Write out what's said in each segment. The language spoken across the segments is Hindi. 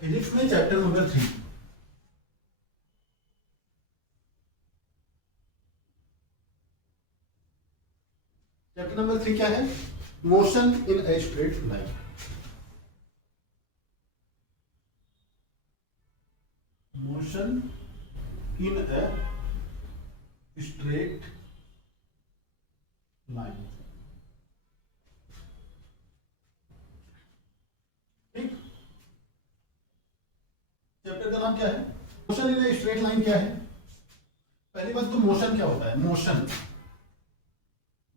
फिजिक्स में चैप्टर नंबर 3। चैप्टर नंबर 3 क्या है? Motion in a straight line. Motion in a straight line. ठीक, चैप्टर का नाम क्या है? Motion in a straight line क्या है? पहली बात तो मोशन क्या होता है? मोशन,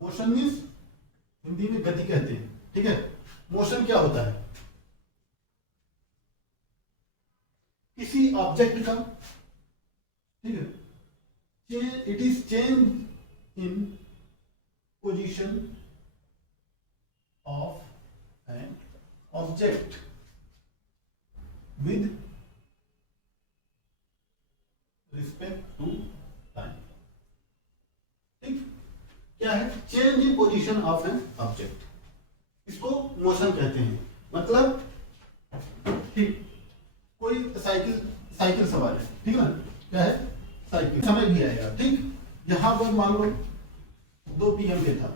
मोशन मीन्स हिंदी में गति कहते हैं। ठीक है, मोशन क्या होता है? किसी ऑब्जेक्ट का, ठीक है, it is change in position of an object with respect to time. ठीक, क्या है? Change in position of an object, इसको मोशन कहते हैं। मतलब ठीक, कोई साइकिल सवार है, ठीक है ना, क्या है? साइकिल। समय भी आएगा, ठीक, यहां पर मान लो 2 PM पे था,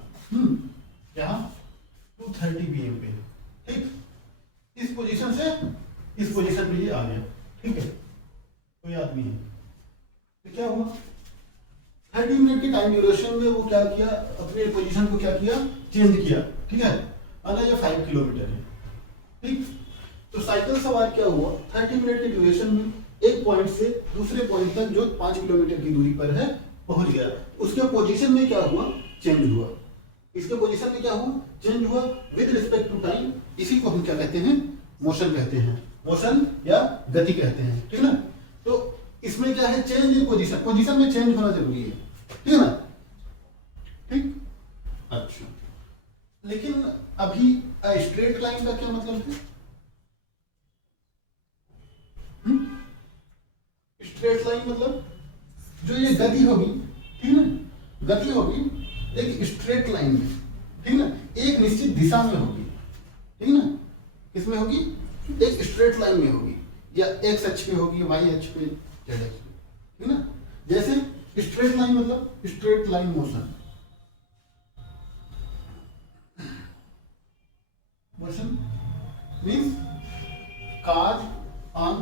यहां 2:30 PM पे, ठीक, इस पोजीशन से इस पोजीशन पे ये आ गया, ठीक है, कोई आदमी है, तो क्या हुआ? 30 मिनट की टाइम ड्यूरेशन में वो क्या किया? अपने पोजीशन को क्या किया? चेंज किया, ठीक है। माना ये 5 किलोमीटर है, ठीक, तो साइकिल सवार क्या हुआ? 30 मिनट की ड्यूरेशन में एक पॉइंट से दूसरे पॉइंट तक जो 5 किलोमीटर की दूरी पर है पहुंच गया। उसके पोजीशन में क्या हुआ? चेंज हुआ। इसके पोजीशन में क्या हुआ? चेंज हुआ विद रिस्पेक्ट टू टाइम। इसी को हम क्या कहते हैं? मोशन कहते हैं, मोशन या गति कहते हैं, ठीक है ना। तो इसमें क्या है? चेंज इन पोजीशन, पोजीशन में चेंज होना जरूरी है, ठीक है ना। ठीक, अच्छा, लेकिन अभी स्ट्रेट लाइन का क्या मतलब है? स्ट्रेट लाइन मतलब जो ये गति होगी, ठीक है ना, गति होगी एक स्ट्रेट लाइन में, ठीक है ना, एक निश्चित दिशा में होगी, ठीक है ना। किसमें होगी? एक स्ट्रेट लाइन में होगी, या एक्स अक्ष पे होगी, वाई अक्ष पे, जेड अक्ष पे, ठीक है ना। जैसे स्ट्रेट लाइन मतलब straight line motion, motion means car on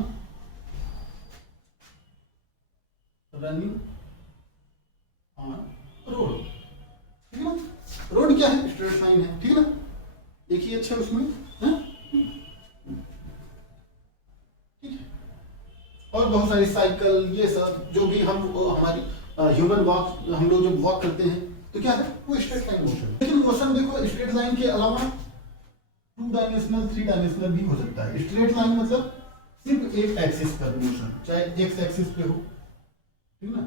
running on road, ठीक है ना। रोड क्या है? स्ट्रेट लाइन है, ठीक है ना। एक ही अच्छा उसमें, ठीक है। और बहुत सारी साइकिल, ये सब जो भी हम हमारी ह्यूमन वॉक, हम लोग जब वॉक करते हैं तो क्या है? वो स्ट्रेट लाइन मोशन। लेकिन मोशन देखो, स्ट्रेट लाइन के अलावा 2 डायमेंशनल 3 डायमेंशनल भी हो सकता है। स्ट्रेट लाइन मतलब सिर्फ एक एक्सिस पर मोशन, चाहे एक्स एक्सिस पे हो, ठीक ना।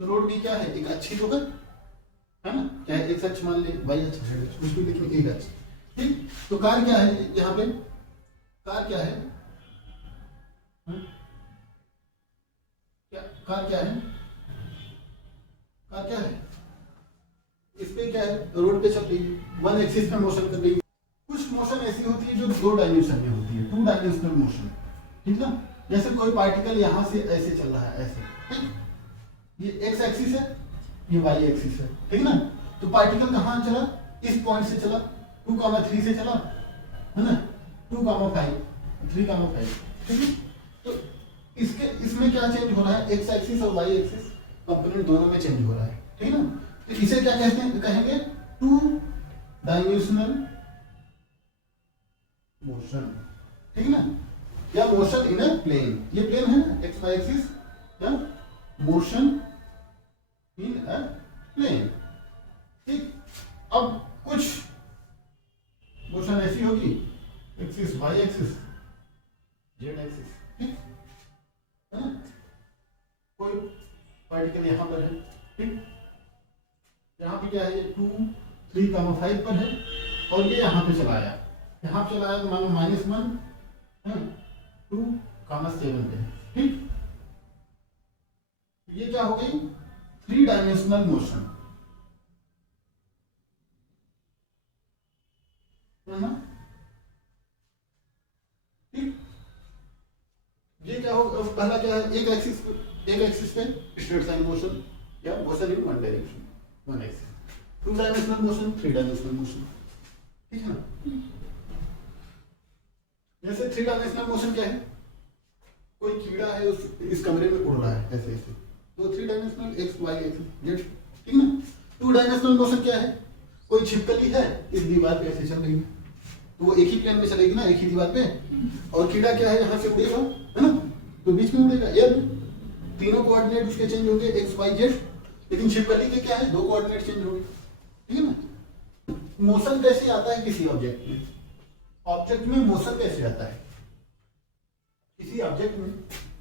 तो रोड भी क्या है? एक अच्छी तो है ना, चाहे एक्स अक्ष मान ले, वाई अक्ष, जेड अक्ष, कुछ भी, लेकिन एक अक्ष, ठीक। तो कार क्या है यहाँ पे? कार क्या है? क्या कार क्या है? कार क्या है? इस पे क्या है? रोड पे चल रही है, 1 एक्सिस पे मोशन कर रही है। कुछ मोशन ऐसी होती है जो 2 डायमेंशन में होती है, 2 डायमेंशनल मोशन, ठीक ना। जैसे कोई पार्टिकल यहां से ऐसे चल रहा है, ऐसे, ठीक, ये एक्स एक्सिस है, ये वाई एक्सिस है, ठीक ना। तो पार्टिकल कहाँ चला? इस पॉइंट से चला, 2,3 से चला, है ना, 2,5, 3,5, ठीक है। तो इसमें क्या चेंज हो रहा है? एक्स एक्सिस और वाई एक्सिस कंपोनेंट दोनों में चेंज हो रहा है, ठीक है ना। तो इसे क्या कहते हैं? कहेंगे 2 डायमेंशनल मोशन, ठीक है ना, या मोशन इन ए प्लेन। ये प्लेन है ना, एक्स वाई एक्सिस, या मोशन इन ए प्लेन, ठीक। अब कुछ मोशन ऐसी होगी, axis Y axis, Z axis, ठीक है ना। कोई पार्टिकल यहां पर है, ठीक, यहाँ पे क्या है? 2, 3,5 पर है, और ये यहाँ पे चला आया, यहाँ पे चला आया, तो मानो -1, 2,7 पे, ठीक। ये क्या हो गई? 3 डायमेंशनल मोशन, है ना। पहला क्या है, एक एक्सिस पे स्ट्रेट लाइन मोशन या motion in one direction, one axis, two dimensional motion, three dimensional motion, ठीक है ना। जैसे थ्री डायमेंशनल मोशन क्या है, कोई कीड़ा है इस कमरे में उड़ रहा है ऐसे ऐसे, तो three dimensional X Y X Z, ठीक ना। टू डायमेंशनल मोशन क्या है, कोई छिपकली है इस दीवार पे ऐसे चल रही है, तो वो एक ही प्लेन में चलेगी ना, एक ही दीवार पे, और कीड़ा क्या है यहाँ से उड़ेगा, है ना, तो बीच में उड़ेगा, या तीनों कोऑर्डिनेट उसके चेंज होंगे एक्स वाई जेड, लेकिन छिपकली के क्या है, दो कोऑर्डिनेट चेंज होंगे, ठीक है ना। मोशन कैसे आता है किसी ऑब्जेक्ट में, ऑब्जेक्ट में मोशन कैसे आता है किसी ऑब्जेक्ट में,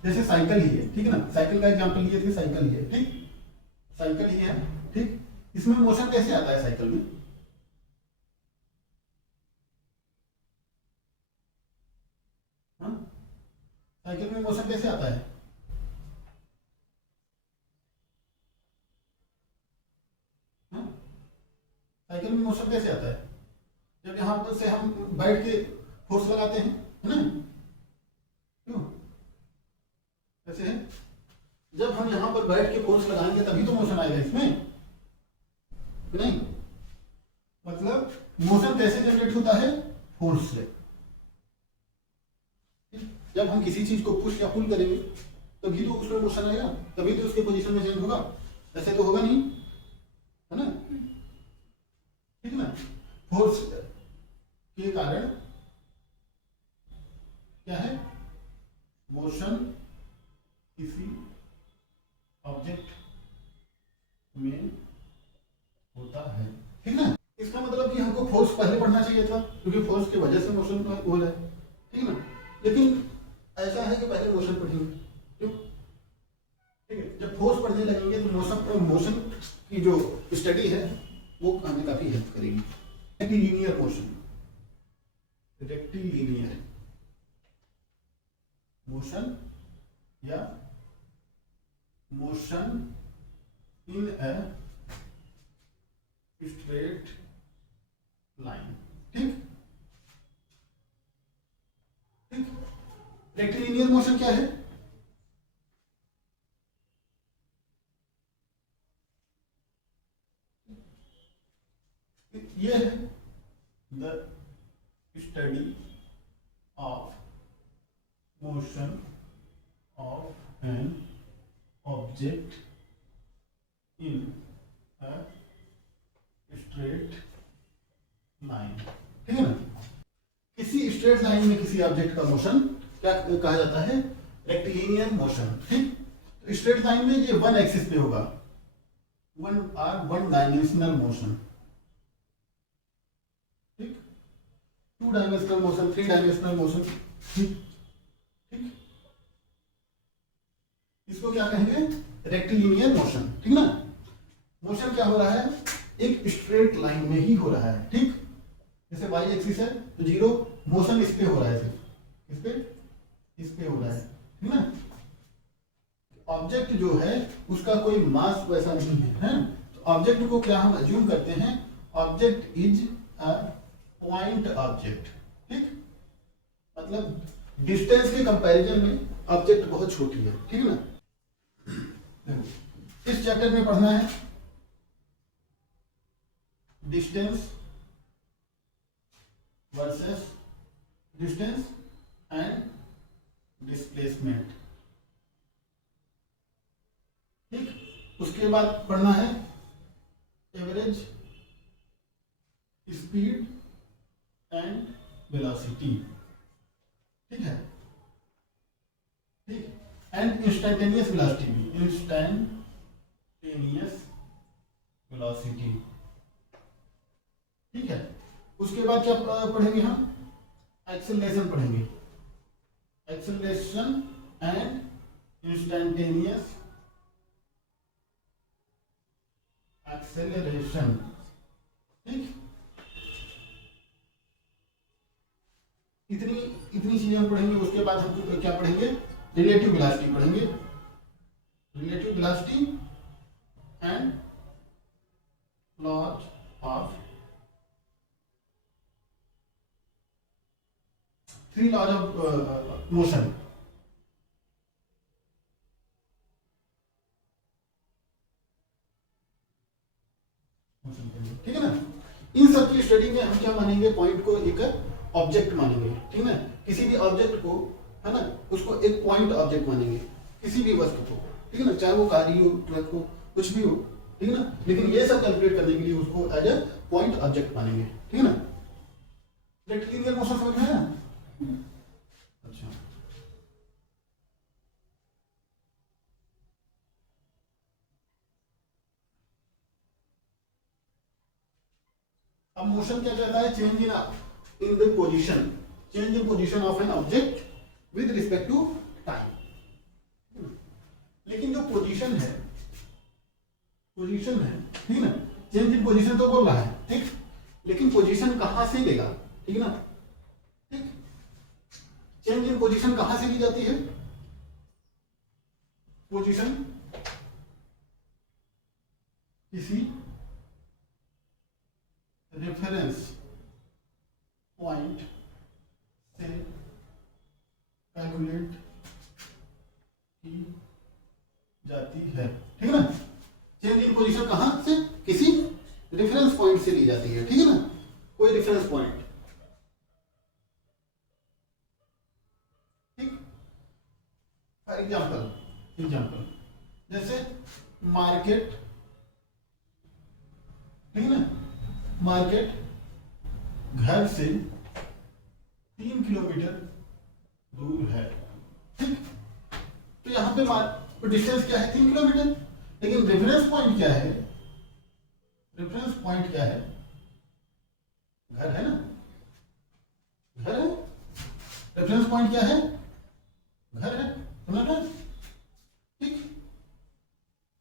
जैसे साइकिल ही है, ठीक है ना, साइकिल का एग्जांपल लिए थे, साइकिल ही है, ठीक, साइकिल ही है, ठीक, इसमें मोशन कैसे आता है साइकिल में, हाँ, साइकिल में मोशन कैसे आता है, हाँ? साइकिल में मोशन कैसे आता है, जब यहाँ पर से हम बैठ के फोर्स लगाते हैं, है ना, क्यों ऐसे है, जब हम यहाँ पर बैठ के फोर्स लगाएंगे तभी तो मोशन आएगा इसमें, नहीं, मतलब मोशन कैसे जनरेट होता है, फोर्स से, जब हम किसी चीज को पुश या पुल करेंगे तभी तो उसमें मोशन आएगा, तभी तो उसके पोजीशन में चेंज होगा, ऐसे तो होगा नहीं, है ना, ठीक है ना। फोर्स के कारण क्या है, मोशन किसी ऑब्जेक्ट में होता है, ठीक ना। इसका मतलब कि हमको फोर्स पहले पढ़ना चाहिए था, क्योंकि फोर्स की वजह से मोशन हो रहा है, ठीक है ना, लेकिन ऐसा है कि पहले मोशन पढ़ेंगे, क्यों, ठीक है, जब फोर्स पढ़ने लगेंगे तो मोशन की जो स्टडी है वो हमें काफी हेल्प करेगी। रेक्टिलिनियर मोशन, रेक्टिलिनियर मोशन या motion in a straight line, ठीक, ठीक, रेक्टिलिनियर मोशन क्या है, ये है the study of motion of an object in a straight line, ठीक है ना। किसी स्ट्रेट लाइन में किसी ऑब्जेक्ट का मोशन क्या कहा जाता है, रेक्टिलिनियर मोशन, ठीक, तो स्ट्रेट लाइन में ये वन एक्सिस पे होगा, वन डायमेंशनल मोशन, ठीक, two dimensional motion, three dimensional motion, ठीक, ठीक, इसको क्या कहेंगे, रेक्टिलिनियर मोशन, ठीक ना। मोशन क्या हो रहा है, एक स्ट्रेट लाइन में ही हो रहा है, ठीक, जैसे वाई एक्सिस है तो जीरो मोशन इस पे हो रहा है, सिर्फ इस पे हो रहा है, ठीक ना। ऑब्जेक्ट जो है उसका कोई मास वैसा नहीं है, तो ऑब्जेक्ट को क्या हम अज्यूम करते हैं, object is a point object, ठीक, मतलब डिस्टेंस के कंपैरिजन में ऑब्जेक्ट बहुत छोटी है, ठीक है ना। इस चैप्टर में पढ़ना है distance versus distance and displacement, ठीक, उसके बाद पढ़ना है एवरेज स्पीड एंड वेलोसिटी, ठीक है, ठीक, एंड इंस्टेंटेनियस वेलोसिटी भी, इंस्टेंटेनियस वेलोसिटी, ठीक है। उसके बाद क्या पढ़ेंगे हम, एक्सेलरेशन पढ़ेंगे, एक्सेलरेशन एंड इंस्टेंटेनियस एक्सेलरेशन, ठीक, इतनी चीजें हम पढ़ेंगे। उसके बाद हम क्या पढ़ेंगे, रिलेटिव वेलोसिटी पढ़ेंगे, relative velocity and laws of three laws of motion, study में हम क्या मानेंगे, पॉइंट को एक ऑब्जेक्ट मानेंगे, ठीक है ना, किसी भी ऑब्जेक्ट को, है ना, उसको एक पॉइंट ऑब्जेक्ट मानेंगे, किसी भी वस्तु को, ठीक है ना, चाहे वो गाड़ी हो, ट्रक हो, कुछ भी हो, ठीक है ना, लेकिन ये सब कैलकुलेट करने के लिए उसको एज ए पॉइंट ऑब्जेक्ट मानेंगे, ठीक है ना। रेक्टिलिनियर मोशन समझ में आया? अच्छा, अब मोशन क्या कहता है, change in the position, change in position of an object with respect to time. लेकिन जो पोजीशन है, पोजीशन है, ठीक है ना, चेंज इन पोजीशन तो बोल रहा है, ठीक, लेकिन पोजीशन कहां से लेगा, ठीक है ना, ठीक, चेंज इन पोजीशन कहां से ली जाती है, पोजीशन किसी रेफरेंस पॉइंट से कैलकुलेट की जाती है, ठीक है ना, चेंज इन पोजीशन कहां से, किसी रेफरेंस पॉइंट से ली जाती है, ठीक है ना, कोई रेफरेंस पॉइंट, ठीक। फॉर एग्जाम्पल जैसे मार्केट, ठीक है ना, मार्केट घर से 3 किलोमीटर दूर है, ठीक, तो यहां पे डिस्टेंस क्या है, 3 किलोमीटर, लेकिन रेफरेंस पॉइंट क्या है, रेफरेंस पॉइंट क्या है, घर है ना, घर है, रेफरेंस पॉइंट क्या है, घर है, समझ रहे, ठीक।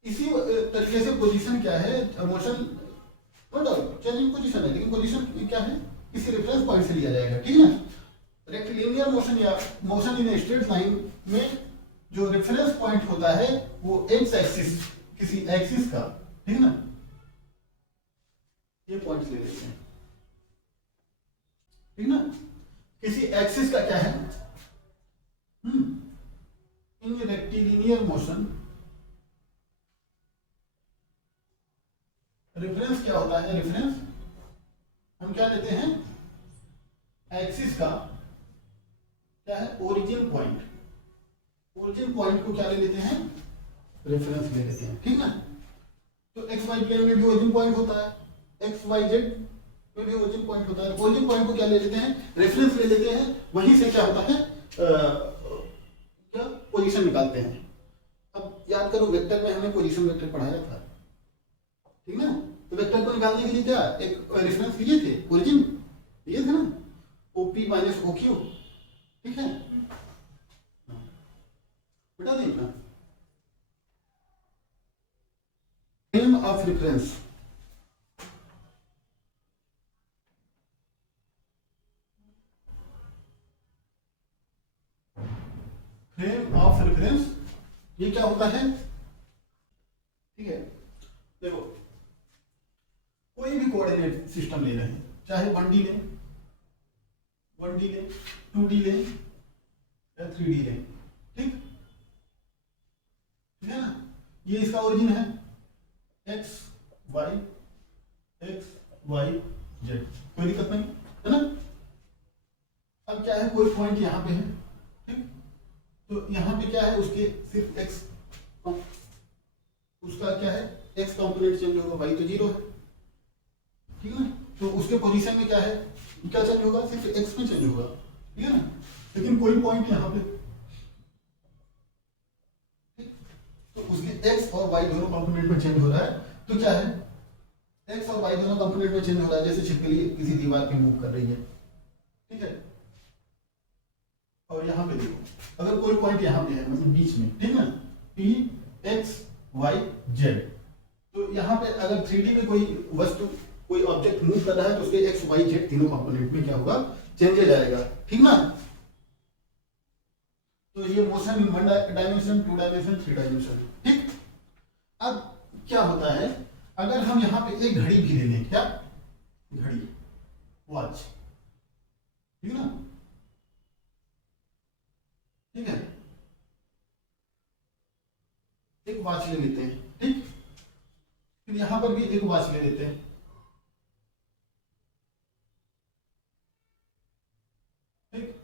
इसी तरीके से पोजीशन क्या है, motion no doubt change in position है, लेकिन पोजीशन क्या है, किसी रेफरेंस पॉइंट से लिया जाएगा, ठीक है ना। रेक्टिलिनियर मोशन या मोशन इन स्ट्रेट लाइन में जो रेफरेंस पॉइंट होता है वो एक्स एक्सिस, किसी एक्सिस का, ठीक है ना, ये पॉइंट ले लेते हैं, ठीक ना, किसी एक्सिस का क्या है, इन रेक्टिलिनियर मोशन रेफरेंस क्या होता है, रेफरेंस हम क्या लेते हैं, एक्सिस का क्या है, ओरिजिन पॉइंट, ओरिजिन पॉइंट को क्या ले लेते हैं, रेफरेंस ले लेते हैं, ठीक ना। तो एक्स वाई प्लेन में भी ओरिजिन पॉइंट होता है, एक्स वाई जेड में भी ओरिजिन पॉइंट होता है, ओरिजिन पॉइंट को क्या ले लेते हैं, रेफरेंस ले लेते हैं, वहीं से क्या होता है, क्या पोजीशन निकालते हैं। अब याद करो वेक्टर में हमने पोजीशन वेक्टर पढ़ाया था, ठीक ना, तो वेक्टर को निकालने के लिए क्या एक रेफरेंस लिए थे, ओरिजिन लिए थे ना, ओपी माइनस ओक्यू, ठीक है, बता दें ना, frame of reference, frame of reference ये क्या होता है, ठीक है, देखो कोई भी कोऑर्डिनेट सिस्टम ले रहे हैं, चाहे 1D लें, 1D लें, 2D लें या 3D लें, ठीक, ठीक है ना, ये इसका ओरिजिन है एक्स वाई जेड, कोई दिक्कत नहीं है ना। अब क्या है, कोई पॉइंट यहाँ पे है, ठीक, तो यहाँ पे क्या है, उसके सिर्फ एक्स, उसका क्या है, एक्स कॉम्पोनेंट चेंज होगा, वाई तो 0 है, ठीक है ना, तो उसके पोजीशन में क्या है, क्या चेंज होगा, सिर्फ एक्स में चेंज होगा, ठीक है ना, लेकिन कोई पॉइंट यहाँ पे, तो उसके एक्स और वाई दोनों कंपोनेंट में चेंज हो रहा है, तो क्या है, एक्स और वाई दोनों कंपोनेंट में चेंज हो रहा है, जैसे छिपकली किसी दीवार पे मूव कर रही है, ठीक है, और यहाँ पे देखो अगर कोई पॉइंट यहाँ पे है, मतलब बीच में, ठीक है ना, पी एक्स वाई जेड, तो यहाँ पे अगर 3D में कोई वस्तु, कोई ऑब्जेक्ट मूव कर रहा है तो उसके एक्स वाई जेड तीनों कंपोनेंट में क्या होगा, चेंज हो जाएगा, ठीक ना। तो ये motion in 1 dimension, 2 dimension, 3 dimension, ठीक। अब क्या होता है, अगर हम यहाँ पे एक घड़ी भी ले लें, क्या घड़ी, वॉच, ठीक ना, ठीक है, एक वॉच ले लेते हैं, ठीक, फिर यहां पर भी एक वॉच ले लेते हैं, ठीक,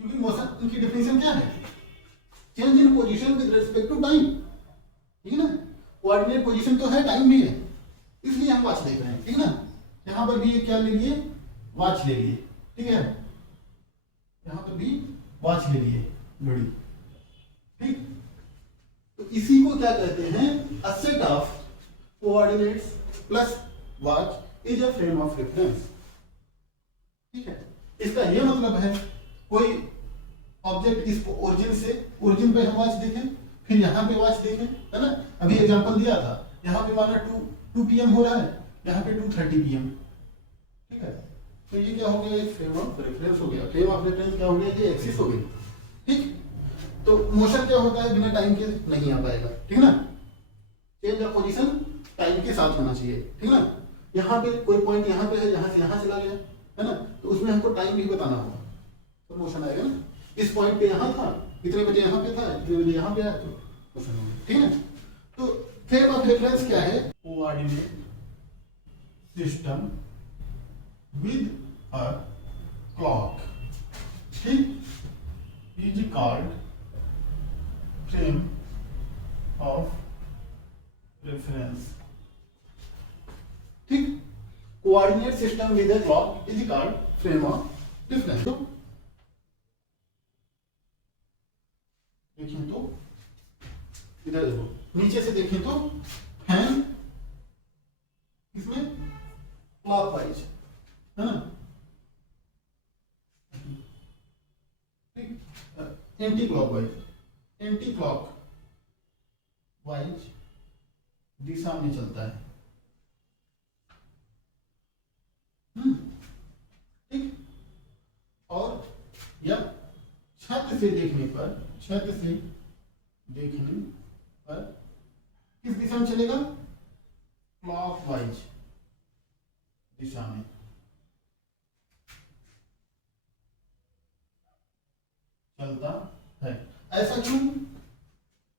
क्योंकि मोशन इनकी डेफिनेशन क्या है, change in position with respect to time, ठीक है ना, कोऑर्डिनेट पोजीशन तो है, टाइम भी है, इसलिए हम वॉच देख रहे हैं, ठीक है ना। यहाँ पर भी ये क्या ले लिए, वॉच ले लिए, ठीक है, यहाँ पर भी वॉच ले लिए, घड़ी, ठीक। तो इसी को क्या कहते हैं, a set of coordinates plus watch is a frame of reference, ठीक है। इसका ये मतलब है कोई ऑब्जेक्ट इस ओरिजिन से, ओरिजिन पे हम वॉच देखें, फिर यहाँ पे वॉच देखें, है ना। अभी एग्जांपल दिया था, यहाँ पे माना 2 PM हो रहा है, यहाँ पे 2:30 PM, ठीक है। तो ये क्या हो गया, एक फ्रेम ऑफ रेफरेंस हो गया। फ्रेम ऑफ रेफरेंस क्या हो गया, ये एक्सिस हो गई, ठीक। तो मोशन क्या होता है, बिना टाइम के नहीं आ पाएगा, ठीक ना। चेंज ऑफ पोजीशन टाइम के साथ होना चाहिए, ठीक ना। यहाँ पे कोई पॉइंट यहाँ पे है, यहाँ से यहाँ चला गया, है ना, तो उसमें हमको टाइम भी बताना होगा, तो मोशन आएगा ना। इस पॉइंट पे यहाँ था, इतने बजे यहाँ पे था, इतने बजे यहाँ पे आया, तो मोशन होगा, ठीक है। तो फ्रेम ऑफ रेफरेंस क्या है, coordinate system with a clock, ठीक, is called frame of reference, ठीक। Coordinate system with a clock is called frame of reference. तो देखें तो इधर देखो, नीचे से देखें तो फैन इसमें क्लॉकवाइज है ना, ठीक, anti clockwise, anti clockwise दिशा में चलता है, ठीक। और या छत से देखने पर, छत से देखने पर किस दिशा में चलेगा, क्लॉकवाइज दिशा में चलता है। ऐसा क्यों,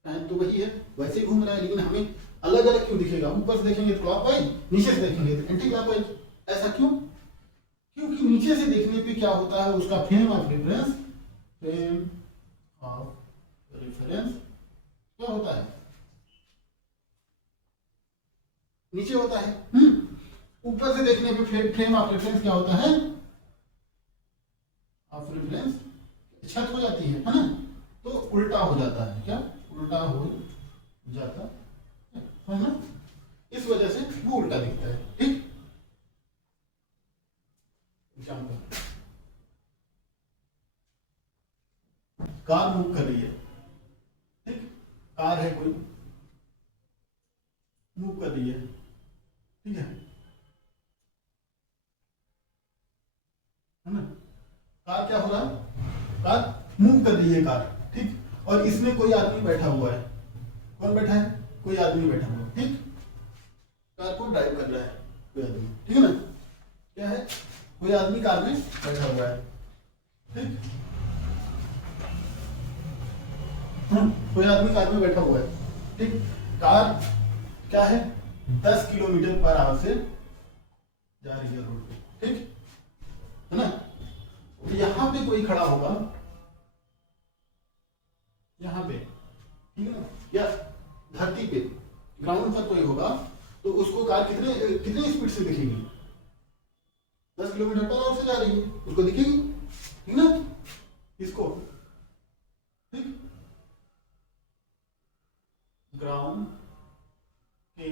फैन तो वही है, वैसे घूम रहा है, लेकिन हमें अलग अलग क्यों दिखेगा, ऊपर से देखेंगे तो क्लॉकवाइज, नीचे से देखेंगे तो एंटी क्लॉकवाइज। ऐसा क्यों, क्योंकि नीचे से देखने पे क्या होता है, उसका frame of reference, frame of reference क्या होता है, नीचे होता है। ऊपर से देखने पे फ्रेम ऑफ रेफरेंस क्या होता है, ऑफ रेफरेंस छत हो जाती है ना, तो उल्टा हो जाता है, क्या उल्टा हो जाता है ना, इस वजह से वो उल्टा दिखता है, ठीक। एग्जाम्पल, कार मूव कर रही है, ठीक, कार है कोई, मूव कर रही है, ठीक है ना। कार क्या हो रहा है, कार मूव कर रही है कार, ठीक, और इसमें कोई आदमी बैठा हुआ है, कौन बैठा है, कोई आदमी बैठा हुआ है, ठीक, कार को ड्राइव कर रहा है कोई आदमी, ठीक है ना, क्या है, कोई आदमी कार में बैठा हुआ है, ठीक, कोई आदमी कार में बैठा हुआ है, ठीक। कार क्या है, 10 किलोमीटर पर आवर से जा रही है रोड पे, ठीक है ना। तो यहां पे कोई खड़ा होगा, यहाँ पे, ठीक है ना, या धरती पे ग्राउंड पर कोई होगा, तो उसको कार कितने कितने स्पीड से दिखेगी, 10 किलोमीटर पर आवर से जा रही है, उसको दिखेगी, ठीक ना, इसको, ठीक। ग्राउंड के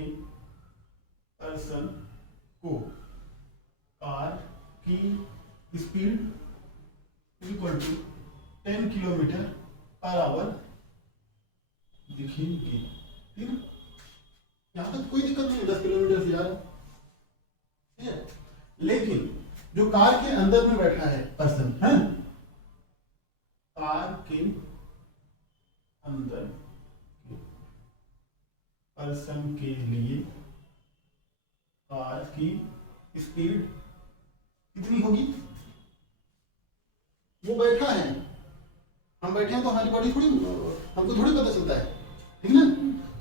पर्सन को कार की speed equal to 10 kilometre per hour दिखेगी, ठीक है। यहां तक कोई दिक्कत नहीं है, 10 किलोमीटर से जा रहा है, ठीक है। लेकिन जो कार के अंदर में बैठा है पर्सन है, कार के अंदर पर्सन के लिए कार की स्पीड कितनी होगी, वो बैठा है, हम बैठे हैं तो हमारी बॉडी थोड़ी, हमको थोड़ी पता चलता है, ठीक ना।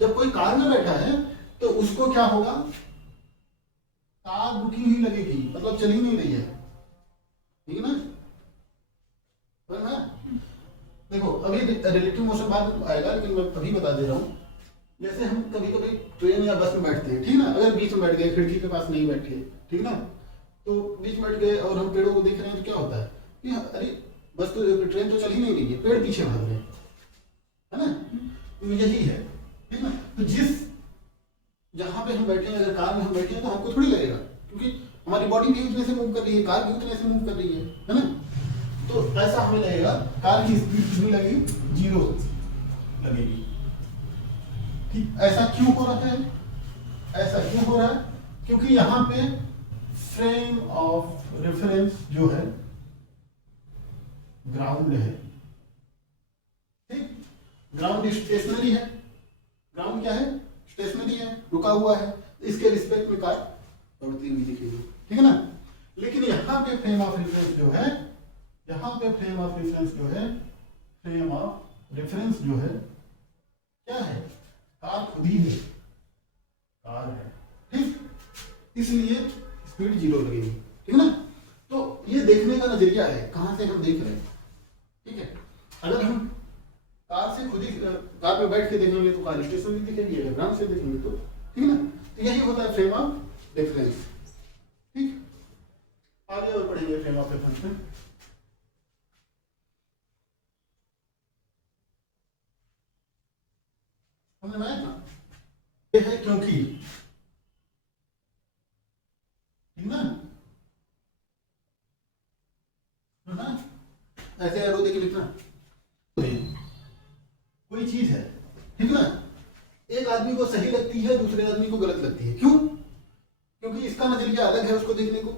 जब कोई कार में बैठा है तो उसको क्या होगा, कार रुकी हुई लगेगी, मतलब चल ही नहीं रही है, ठीक है ना, अभी रिलेटिव मोशन बाद में आएगा, लेकिन मैं अभी बता दे रहा हूँ। जैसे हम कभी कभी ट्रेन या बस में बैठते हैं, ठीक ना, अगर बीच में बैठ गए, खिड़की के पास नहीं बैठे, ठीक ना, तो बीच में बैठ गए और हम पेड़ों को देख रहे हैं, तो क्या होता है कि अरे बस तो ट्रेन तो चल ही नहीं रही है, पेड़ पीछे भाग रहे हैं, है ना, तो यही है, ठीक ना। तो जिस जहाँ पे हम बैठे हैं, अगर कार में हम बैठे हैं तो हमको थोड़ी लगेगा, क्योंकि हमारी बॉडी भी उतने से मूव कर रही है, कार भी उतने से मूव कर रही है ना। तो ऐसा हमें लगेगा, कार की स्पीड कितनी लगेगी, 0 लगेगी। ठीक, ऐसा क्यों हो रहा है, ऐसा क्यों हो रहा है, क्योंकि यहाँ पे फ्रेम ऑफ रेफरेंस जो है ग्राउंड है। ठीक, ग्राउंड स्टेशनरी है, ग्राउंड क्या है, स्टेशनरी है, रुका हुआ है, इसके रिस्पेक्ट में कार दौड़ती हुई दिखेगी, ठीक है ना। लेकिन यहाँ पे फ्रेम ऑफ रेफरेंस जो है, यहाँ पे फ्रेम ऑफ रेफरेंस जो है, फ्रेम ऑफ रेफरेंस जो है क्या है, कार खुद ही है, कार है, ठीक, इसलिए स्पीड 0 लगेगी, ठीक है ना। तो ये देखने का नजरिया है, कहां से हम देख रहे हैं, ठीक है। अगर हम कार से खुद ही कार पे बैठ के देखेंगे तो कार स्टेशन भी दिखेगी, अगर ग्राउंड से देखेंगे तो, ठीक है ना। तो यही होता है फ्रेम ऑफ रेफरेंस, ठीक। आगे और पढ़ेंगे फ्रेम ऑफ रेफरेंस में। समझ में आया ना, ये है क्योंकि, ठीक ना, ऐसे एरो देके लिखना, कोई चीज है, ठीक ना, एक आदमी को सही लगती है, दूसरे आदमी को गलत लगती है, क्यों, क्योंकि इसका नजरिया अलग है उसको देखने को,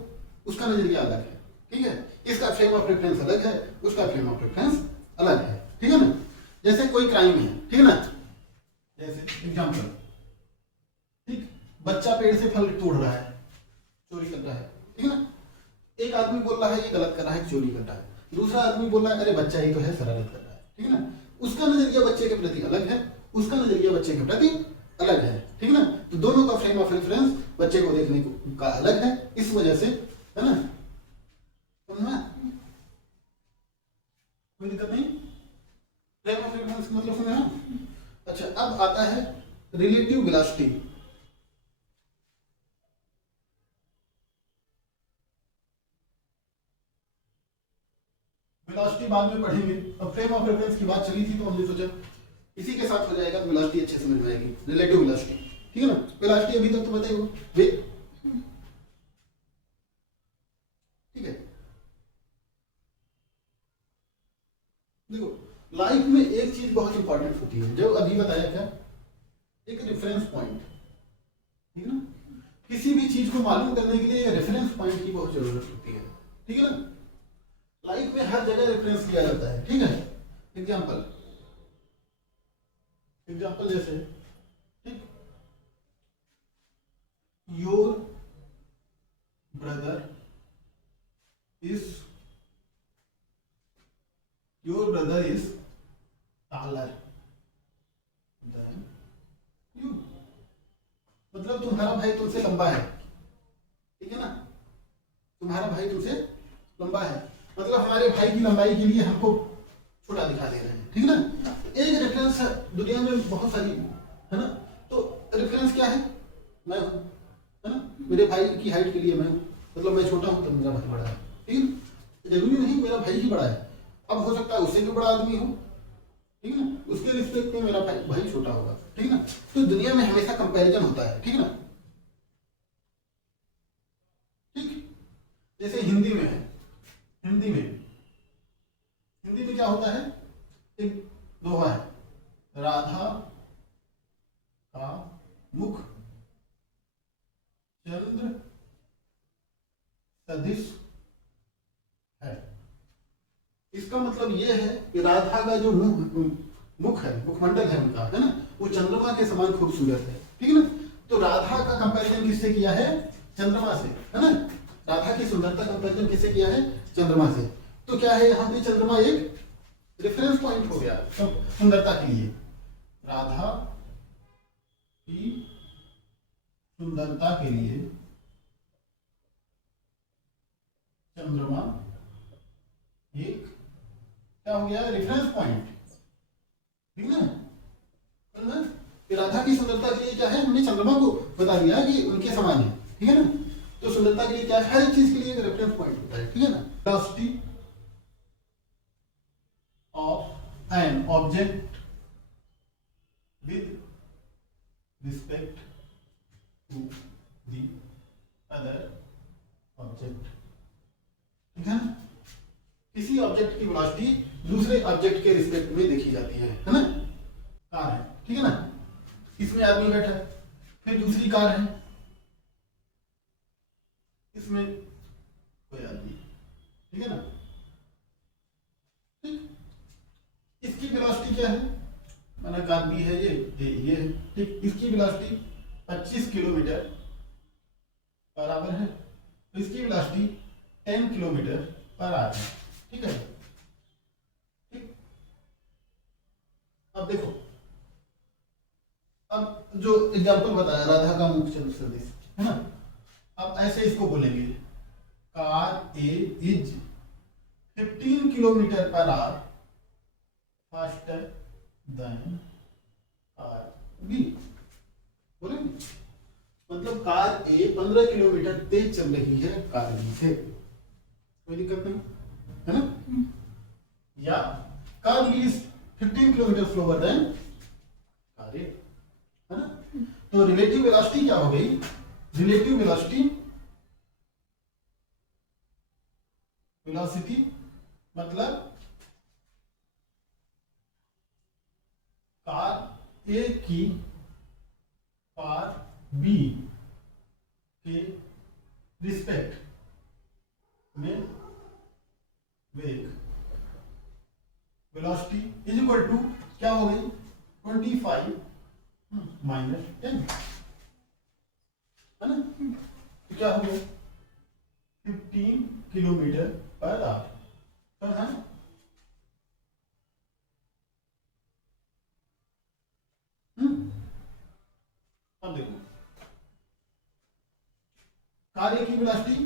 उसका नजरिया अलग है, ठीक है, इसका फ्रेम ऑफ रेफरेंस अलग है, उसका फ्रेम ऑफ रेफरेंस अलग है, ठीक है ना। जैसे कोई क्राइम है, ठीक है ना, जैसे एग्जांपल, ठीक, बच्चा पेड़ से फल तोड़ रहा है, चोरी कर रहा है, ठीक है ना, एक आदमी बोल रहा है ये गलत कर रहा है, चोरी कर रहा है, दूसरा आदमी बोल रहा है अरे बच्चा ही तो है, शरारत कर रहा है, ठीक है ना। उसका नजरिया बच्चे के प्रति अलग है, उसका नजरिया बच्चे के प्रति अलग है, ठीक है ना। तो दोनों का फ्रेम ऑफ रेफरेंस बच्चे को देखने का अलग है, इस वजह से, है ना, समझना, कोई दिक्कत नहीं, फ्रेम ऑफ रेफरेंस मतलब समझना। अच्छा, अब आता है रिलेटिव वेलोसिटी। वेलोसिटी बाद में पढ़ेंगे, अब फ्रेम ऑफ रेफरेंस की बात चली थी तो हमने सोचा इसी के साथ हो जाएगा, तो वेलोसिटी अच्छे समझ में आएगी, रिलेटिव वेलोसिटी, ठीक है ना। वेलोसिटी अभी तक तो पता ही होगा, ठीक है। देखो, लाइफ में एक चीज बहुत इंपॉर्टेंट होती है, जो अभी बताया क्या, एक रेफरेंस पॉइंट, ठीक है ना। किसी भी चीज को मालूम करने के लिए रेफरेंस पॉइंट की बहुत जरूरत होती है, ठीक है ना। लाइफ में हर जगह रेफरेंस लिया जाता है, ठीक है। एग्जाम्पल जैसे, ठीक, your brother is taller than you, मतलब तुम्हारा भाई तुमसे लंबा है, ठीक है ना, तुम्हारा भाई तुमसे लंबा है, मतलब हमारे भाई की लंबाई के लिए हमको छोटा दिखा दे रहे हैं, ठीक है ना। एक रेफरेंस दुनिया में बहुत सारी है ना, तो रेफरेंस क्या है, मैं हूं, है ना, मेरे भाई की हाइट के लिए मैं हूं, मतलब मैं छोटा हूं तो मेरा भाई बड़ा है, ठीक है। जरूरी नहीं मेरा भाई ही बड़ा है, अब हो सकता है उससे भी बड़ा आदमी हो, ठीक है ना, उसके रिस्पेक्ट में मेरा भाई छोटा होगा, ठीक है ना। तो दुनिया में हमेशा कंपैरिजन होता है, ठीक है ना, ठीक। जैसे हिंदी में है, हिंदी में क्या होता है, एक दोहा है, राधा का मुख चंद्र सदिश है। इसका मतलब यह है कि राधा का जो मुख है, मुखमंडल है उनका, है ना, वो चंद्रमा के समान खूबसूरत है, ठीक है ना। तो राधा का कंपैरिजन किससे किया है, चंद्रमा से, है ना। राधा की सुंदरता कंपैरिजन किससे किया है, चंद्रमा से। तो क्या है, यहाँ पे चंद्रमा एक रेफरेंस पॉइंट हो गया सुंदरता के लिए, राधा की सुंदरता के लिए चंद्रमा एक क्या हो गया, रेफरेंस पॉइंट, ठीक है ना। फिर राधा की सुंदरता के लिए क्या है, हमने चंद्रमा को बता दिया कि उनके समान है, ठीक है ना। तो सुंदरता के लिए क्या है, हर एक चीज के लिए रेफरेंस पॉइंट होता है, ठीक है ना। Velocity of an object with respect to the other object, ठीक है ना। किसी ऑब्जेक्ट की वेलोसिटी दूसरे ऑब्जेक्ट के रिस्पेक्ट में देखी जाती है ना। कार है, ठीक है ना, इसमें आदमी बैठा है, फिर दूसरी कार है, इसमें कोई आदमी, ठीक है ना। ठीक, इसकी वेलोसिटी क्या है, माना कार बी है, ये है, ठीक। इसकी वेलोसिटी 25 किलोमीटर पर आवर है, तो इसकी वेलोसिटी 10 किलोमीटर पर आवर है, ठीक है। ठीक, अब देखो, अब जो एग्जांपल बताया राधा का मुख चंद्र सदिश, है ना। अब ऐसे इसको बोलेंगे, car A is 15 kilometre per hour faster than car B, बोलेंगे। मतलब कार ए 15 किलोमीटर तेज चल रही है कार बी से, कोई दिक्कत नहीं, है ना। या car B is 15 kilometre slower than car A, है ना। तो रिलेटिव वेलोसिटी क्या हो गई, रिलेटिव वेलोसिटी मतलब कार ए की कार बी के रिस्पेक्ट में वेग, वेलोसिटी इज इक्वल टू क्या हो गई, 25 माइनस 10, है ना। तो क्या हो गया, 15 किलोमीटर पर आवर, तो है ना। अब देखो, कार ए की वेलोसिटी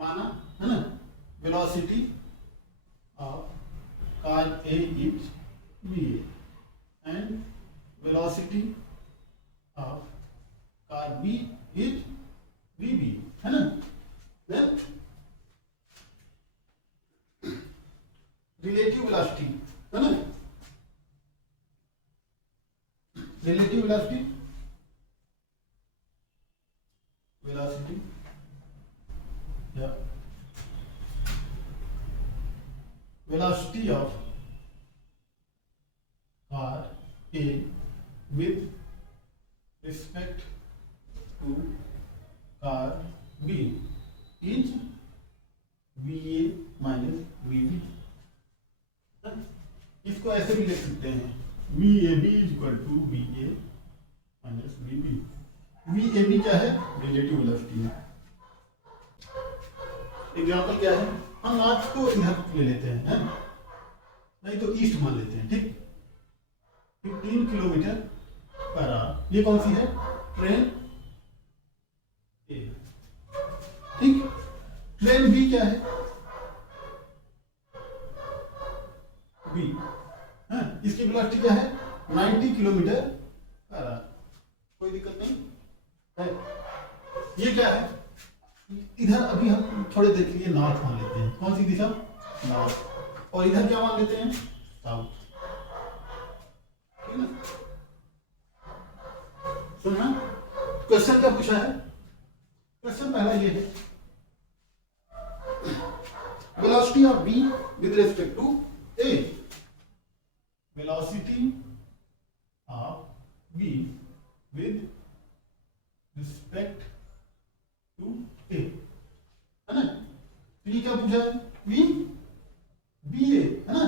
माना, है ना, velocity of car A is v and velocity of car B is vb, है ना। देन रिलेटिव वेलोसिटी, है ना, रिलेटिव वेलोसिटी या velocity of car A with respect to car B is va minus vb। इसको ऐसे भी लिख सकते हैं, VAB is equal to VA minus VB। VAB क्या है, रिलेटिव वेलोसिटी है। एग्जांपल क्या है, हम नॉर्थ को इधर ले लेते हैं, है? नहीं तो ईस्ट मान लेते हैं, ठीक। 15 किलोमीटर पर आवर, ये कौन सी है, ट्रेन ए, ठीक। ट्रेन बी क्या है, बी, है, इसकी वेलोसिटी क्या है, 90 किलोमीटर पर आवर, कोई दिक्कत नहीं है। ये क्या है, इधर अभी हम थोड़े देर के लिए नॉर्थ मान लेते हैं, कौन सी दिशा, नॉर्थ, और इधर क्या मान लेते हैं, साउथ, ठीक है ना। सुनना, क्वेश्चन क्या पूछा है, क्वेश्चन पहला ये है, velocity of B with respect to A, velocity of B with respect to A, है ना। तो ये क्या पूछा है, बी बी ए, है ना।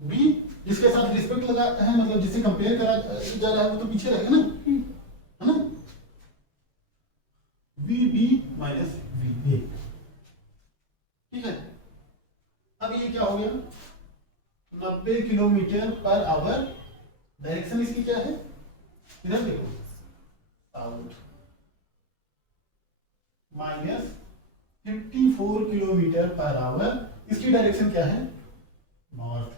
बी जिसके साथ रिस्पेक्ट लगा है, मतलब जिससे कंपेयर करा जा रहा है, वो तो पीछे रहेगा ना, है ना। V B minus V A, ठीक है। अब ये क्या हो गया, 90 किलोमीटर पर आवर, डायरेक्शन इसकी क्या है, इधर देखो, south, minus 54 kilometre per our, इसकी डायरेक्शन क्या है, नॉर्थ,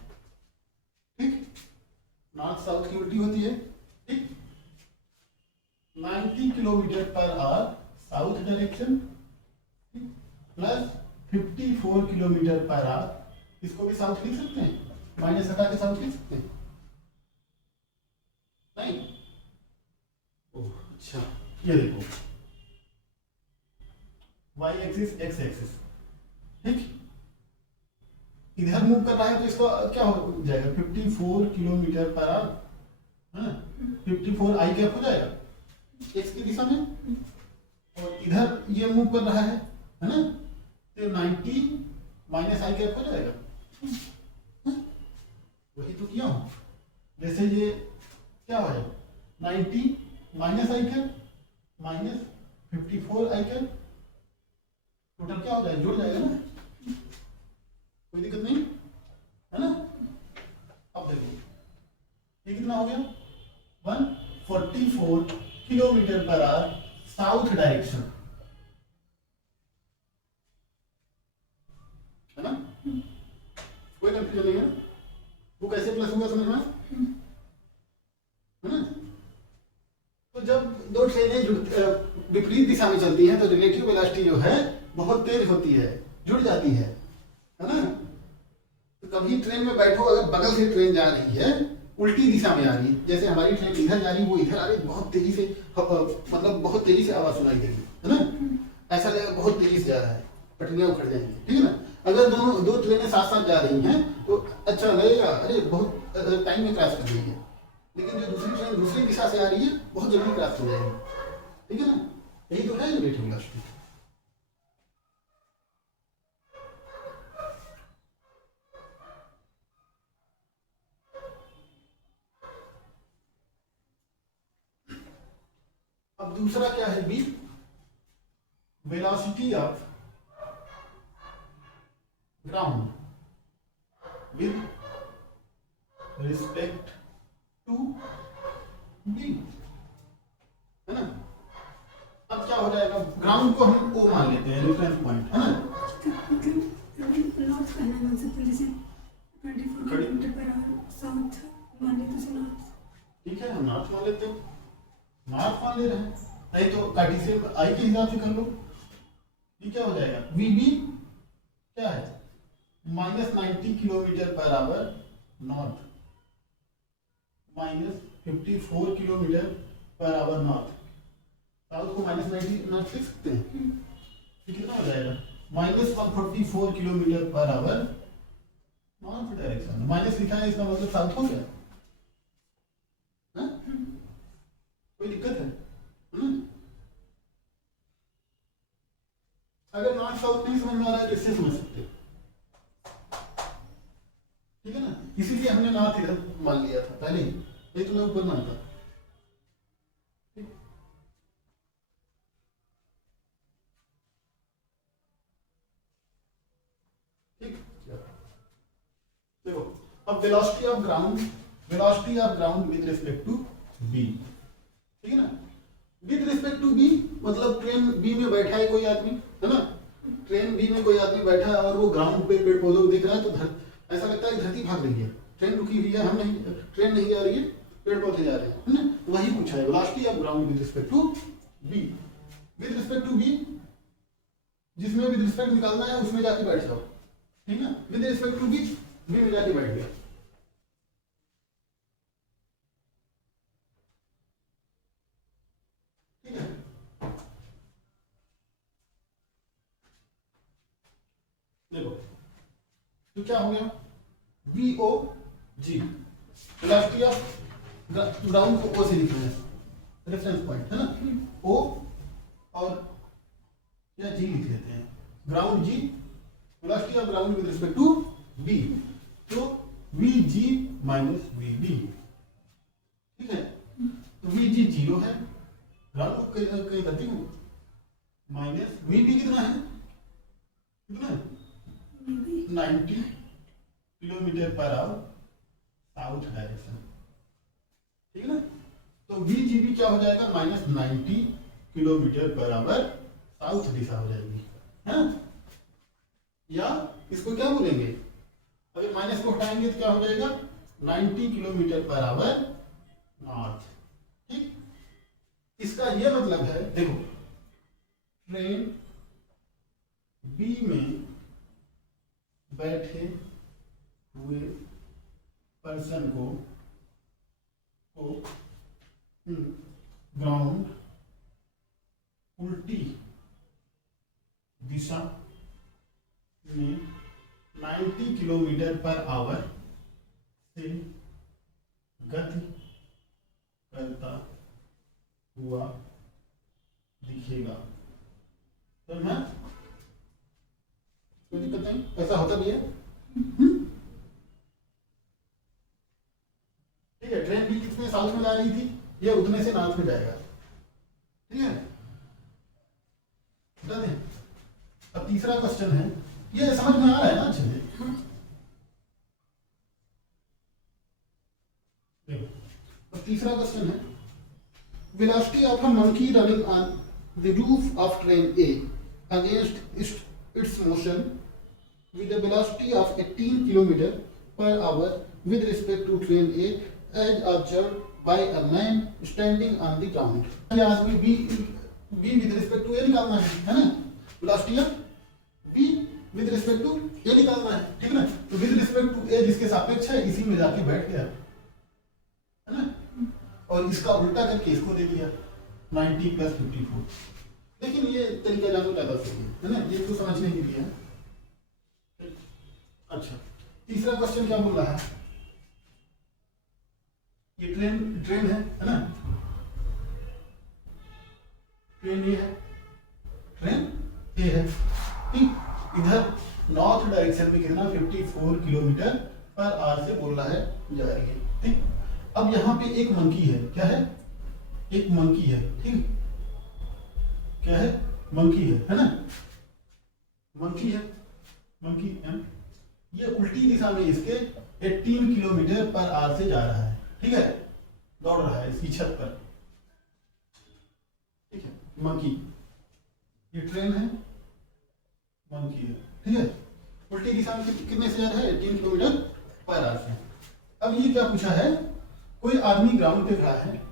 नॉर्थ साउथ की उल्टी होती है, ठीक। 90 kilometre per hour south direction plus 54 kilometre per our, इसको भी साउथ लिख सकते हैं, माइनस हटा के साउथ लिख सकते हैं, नहीं? ओह अच्छा, ये देखो y एक्सिस x एक्सिस, ठीक। इधर मूव कर रहा है तो इसका क्या हो जाएगा, 54 किलोमीटर पर आवर, है ना, 54 आई कैप हो जाएगा x की दिशा में, और इधर ये मूव कर रहा है ना, तो 90 माइनस आई कैप हो जाएगा, वही तो किया हूं। जैसे ये क्या हो जाएगा, 90 माइनस आई कैप माइनस 54 आई कैप, टोटल क्या हो जाएगा, जुड़ जाएगा ना, कोई दिक्कत नहीं है ना। अब देखो ये कितना हो गया, 144 kilometre per hour south direction, है ना, कोई कंफ्यूजन नहीं है, वो कैसे प्लस होगा समझ में, है ना। तो जब दो ट्रेनें विपरीत दिशा में चलती हैं तो रिलेटिव वेलोसिटी जो है बहुत तेज होती है, जुड़ जाती है ना। तो कभी ट्रेन में बैठो, अगर बगल से ट्रेन जा रही है उल्टी दिशा में आ रही है, जैसे हमारी ट्रेन इधर जा रही है वो इधर आ रही है, बहुत तेजी से मतलब बहुत तेजी से आवाज सुनाई देगी, है ना, ऐसा लगेगा बहुत तेजी से जा रहा है, पटरियां उखड़ जाएंगी, ठीक है ना। अगर दोनों दो ट्रेनें साथ साथ जा रही हैं तो अच्छा लगेगा, अरे बहुत टाइम में क्रॉस कर रही है, लेकिन जो दूसरी ट्रेन दूसरी दिशा से आ रही है बहुत जल्दी क्रॉस हो जाएगी, ठीक है ना। यही तो है रिलेटिव वेलोसिटी। अब दूसरा क्या है, B, velocity of ground with respect to B, है ना। अब क्या हो जाएगा, ग्राउंड को हम ओ मान लेते हैं, रेफरेंस पॉइंट, है ना। नॉर्थ कहना मान सकते हैं, जैसे 24 किलोमीटर पर आवर साउथ मान लेते हैं, नॉर्थ, ठीक है, हम नॉर्थ मान लेते हैं, नॉर्थ मान ले रहे हैं, नहीं तो कार्टेशियन आई के हिसाब से कर लो। ये क्या हो जाएगा, वी बी क्या है, minus 90 kilometre per our north, minus 54 kilometre per our north, south को माइनस 90 नॉर्थ लिख सकते हैं, तो कितना हो जाएगा, minus 144 kilometre per our north direction, minus लिखा है इसका मतलब साउथ हो गया, हाँ? कोई दिक्कत है? अगर नॉर्थ साउथ नहीं समझ में आ रहा है तो इससे समझ सकते हो, ठीक है ना। इसीलिए हमने नॉर्थ इधर मान लिया था पहले ही, नहीं तो मैं ऊपर मानता, ठीक। देखो अब velocity of ground with respect to B, ठीक है ना। विद रिस्पेक्ट टू बी मतलब ट्रेन बी में बैठा है कोई आदमी, है ना, ट्रेन बी में कोई आदमी बैठा है और वो ग्राउंड पे पेड़ पौधों को दिख रहा है, तो ऐसा लगता है धरती भाग रही है, ट्रेन रुकी हुई है, हम नहीं, ट्रेन नहीं जा रही है, पेड़ पौधे जा रहे हैं, है ना। वही पूछा है, velocity of ground with respect to B, with respect to B, जिसमें विद रिस्पेक्ट निकालना है उसमें जाके बैठ जाओ, ठीक है, विद रिस्पेक्ट टू बी में जाके बैठ गया, ठीक है। देखो तो क्या हो गया, V O G, velocity of ground को ओ से लिखना है, रेफरेंस पॉइंट, है ना, ओ और या जी लिख लेते हैं, ground G, velocity of ground with respect to B, तो V G minus V B, ठीक है। तो वी जी 0 है, ग्राउंड को कहीं गलती हो, माइनस वी बी कितना है, कितना है 90 kilometre per hour south direction, ठीक है ना। तो वी जी बी क्या हो जाएगा, minus 90 kilometre per hour south दिशा हो जाएगी, है ना। या इसको क्या बोलेंगे, अगर माइनस को हटाएंगे तो क्या हो जाएगा, 90 किलोमीटर पर आवर नॉर्थ। ठीक, इसका ये मतलब है, देखो ट्रेन बी में बैठे हुए पर्सन को ग्राउंड उल्टी दिशा में 90 किलोमीटर पर आवर से गति करता हुआ दिखेगा। तो ना कोई दिक्कत नहीं, ऐसा होता भी है। ठीक है, ट्रेन भी कितने साउथ में जा रही थी, ये उतने से नॉर्थ में जाएगा। ठीक है, बता दें। अब तीसरा क्वेश्चन है, ये समझ में आ रहा है ना अच्छे से? देखो, अब तीसरा क्वेश्चन है, velocity of a monkey running on the roof of train A against its motion with a velocity of 18 km per hour with respect to train A as observed by a man standing on the ground। ये आदमी B with respect to A निकालना है ना? velocity of B with respect to A निकालना है, ठीक है ना? तो with respect to A जिसके सापेक्ष है, इसी में जाके बैठ गया, है ना? और इसका उल्टा करके इसको दे दिया 90 + 54। लेकिन ये तरीका जानो ज्यादा सही है ना? ये तो समझने के लिए है। अच्छा, तीसरा क्वेश्चन क्या बोल रहा है? ये ट्रेन है ना? ट्रेन ये है, ट्रेन ये है, ठीक। इधर नॉर्थ डायरेक्शन में कितना 54 किलोमीटर पर आवर से बोल रहा है जा रही है, ठीक। अब यहाँ पे एक मंकी है, क्या है? एक मंकी है, ठीक। क्या है? मंकी है ना? मंकी है, मंकी है। ये उल्टी दिशा में इसके 18 किलोमीटर पर आवर से जा रहा है, ठीक है, दौड़ रहा है इसकी छत पर, ठीक है। मंकी, ये ट्रेन है, मंकी है, ठीक है। उल्टी दिशा में कितने से जा रहा है? 18 किलोमीटर पर आवर से। अब ये क्या पूछा है? कोई आदमी ग्राउंड पे खड़ा है,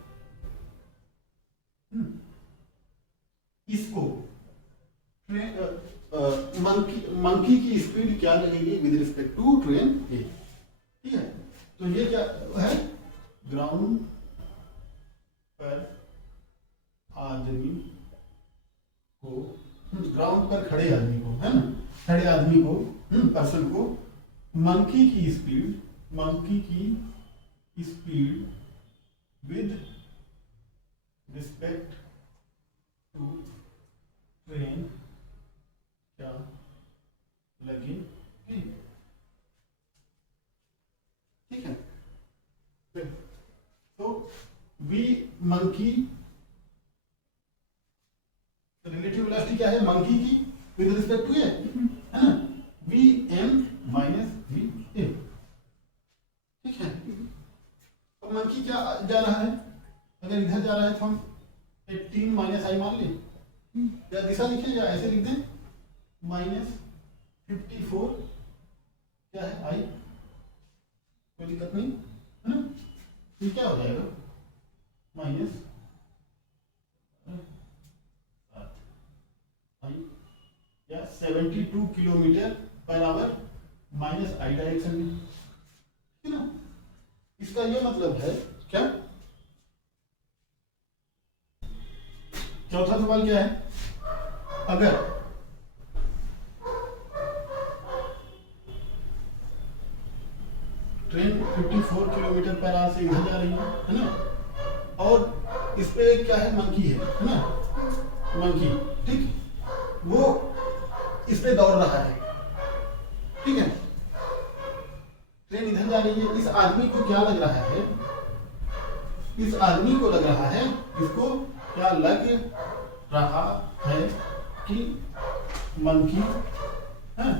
इसको मंकी की स्पीड क्या लगेगी विद रिस्पेक्ट टू ट्रेन ए, ठीक है। तो ये क्या है? ग्राउंड पर आदमी को, ग्राउंड पर खड़े आदमी को, है ना, खड़े आदमी को, पर्सन को मंकी की speed with respect to train क्या लगेगी, ठीक है। तो वी मंकी, रिलेटिव वेलोसिटी क्या है मंकी की विद रिस्पेक्ट टू ए, है ना, V M minus V A, ठीक है। तो मंकी क्या जा रहा है? अगर इधर जा रहा है तो हम 18 माइनस आई मान लें, या दिशा लिखें या ऐसे लिख दें, -54 क्या है आई, कोई दिक्कत नहीं, है ना। ये क्या हो जाएगा? माइनस या 72 kilometre per our minus I direction में, ठीक है ना। इसका ये मतलब है क्या? चौथा सवाल क्या है? अगर ट्रेन 54 किलोमीटर पर आवर से इधर जा रही है ना, और इस पे क्या है? मंकी है ना, मंकी, ठीक, वो इस पे दौड़ रहा है, ठीक है। ट्रेन इधर जा रही है, इस आदमी को क्या लग रहा है? इस आदमी को लग रहा है, इसको क्या लग रहा है कि मंकी, है,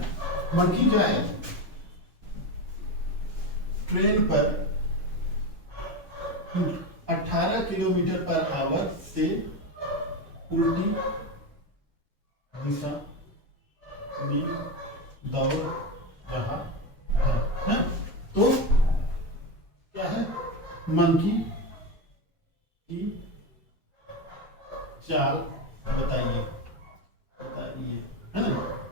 मंकी क्या है? ट्रेन पर 18 किलोमीटर पर आवर से उल्टी दिशा में दौड़ रहा है। तो मंकी की चाल बताइए, है ना।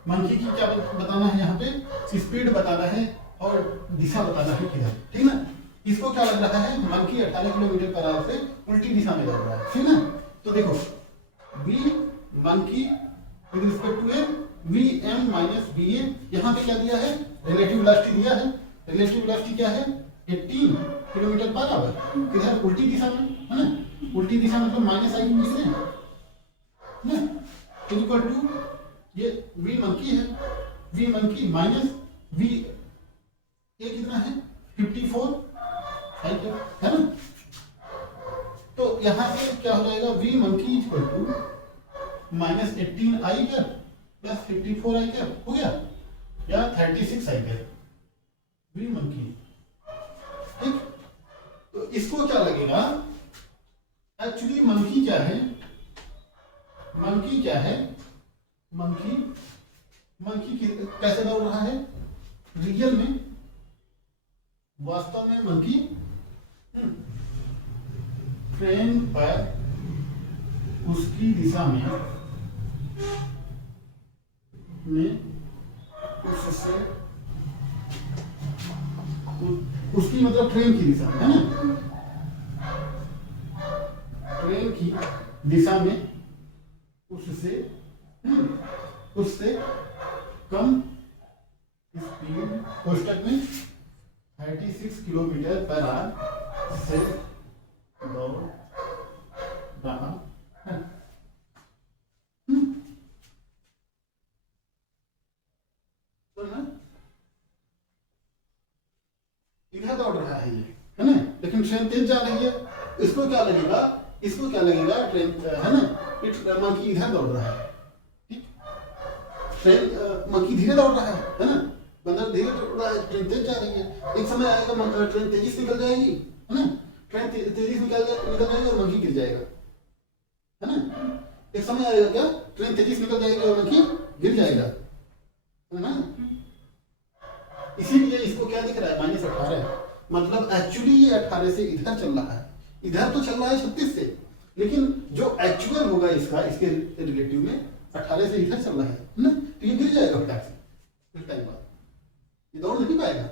मंकी की क्या बताना है, यहाँ पे स्पीड बताना है और दिशा बताना है किधर, ठीक ना। इसको क्या लग रहा है, मंकी 18 किलोमीटर पर आवर से उल्टी दिशा में दौड़ रहा है, ठीक ना। तो देखो v monkey with respect to A V M minus B A, यहाँ पे क्या दिया है, रिलेटिव वेलोसिटी दिया है। रिलेटिव वेलोसिटी क्या है, 18 किलोमीटर पर आवर, किधर, उल्टी दिशा में, है ना। उल्टी दिशा में मतलब माइनस आई किसने ना, इक्वल टू ये वी मंकी है, V monkey minus V A कितना है 54 है ना। तो यहां से क्या हो जाएगा, V monkey equal to minus 18 आई क्या प्लस 54 आई क्या हो गया, या 36 आई क्या, वी मंकी, ठीक। तो इसको क्या लगेगा, एक्चुअली मंकी क्या है, मंकी क्या है, मंकी कैसे दौड़ रहा है, रियल में, वास्तव में मंकी ट्रेन पर उसकी दिशा में उससे उसकी मतलब ट्रेन की दिशा में, है ना, ट्रेन की दिशा में उससे कम स्पीड कोष्टक में 36 किलोमीटर पर आवर से दौड़ रहा है। तो ना इधर दौड़ रहा है ये, है ना, लेकिन ट्रेन तेज जा रही है। इसको क्या लगेगा, इसको क्या लगेगा, ट्रेन है ना, मंकी इधर दौड़ रहा है, ठीक। ट्रेन मंकी धीरे दौड़ रहा है ना, बंदर धीरे दौड़ रहा है, ट्रेन तेज जा रही है। एक समय आएगा ट्रेन तेजी से निकल जाएगी, है ना, ट्रेन तेजी से निकल जाएगी और मंकी गिर जाएगा, है ना। एक समय आएगा क्या, ट्रेन तेजी से निकल जाएगी और मंकी गिर जाएगा, है ना। इसीलिए इसको क्या दिख रहा है, -18, मतलब एक्चुअली ये 18 से इधर चल रहा है, इधर तो चल रहा है 36 से, लेकिन जो एक्चुअल होगा इसका, इसके रिलेटिव में 18 से इधर चल रहा है ना, तो ये गिर जाएगा फटाक से, कुछ टाइम बाद ये दौड़ नहीं पाएगा।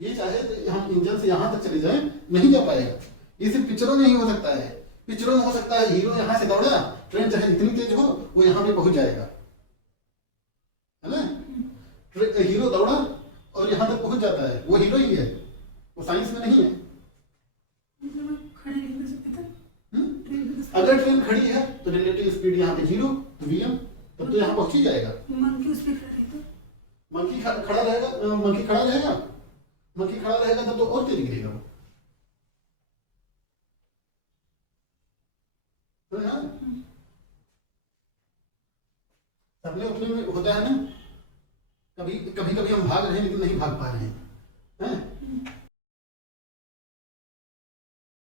ये चाहे तो हम इंजन से यहां तक चले जाएं, नहीं जा पाएगा। ये सिर्फ पिक्चरों में ही हो सकता है, पिक्चरों में हो सकता है हीरो यहां से दौड़ा, ट्रेन चाहे जितनी तेज हो वो यहां पे पहुंच जाएगा, है ना। हीरो दौड़ा और यहां तक पहुंच जाता है, वो हीरो ही है, वो साइंस में नहीं है। अगर ट्रेन खड़ी है तो रिलेटिव स्पीड यहाँ पे 0, तो वीएम, तब तो यहाँ पहुंच ही जाएगा। मंकी उस पे खड़ा रहेगा, मंकी खड़ा रहेगा, मंकी खड़ा रहेगा, मंकी खड़ा रहेगा तब तो और तेज गिरेगा वो, है ना। अपने अपने में होता है ना, कभी कभी हम भाग रहे हैं लेकिन नहीं भाग पा रहे हैं, हैं?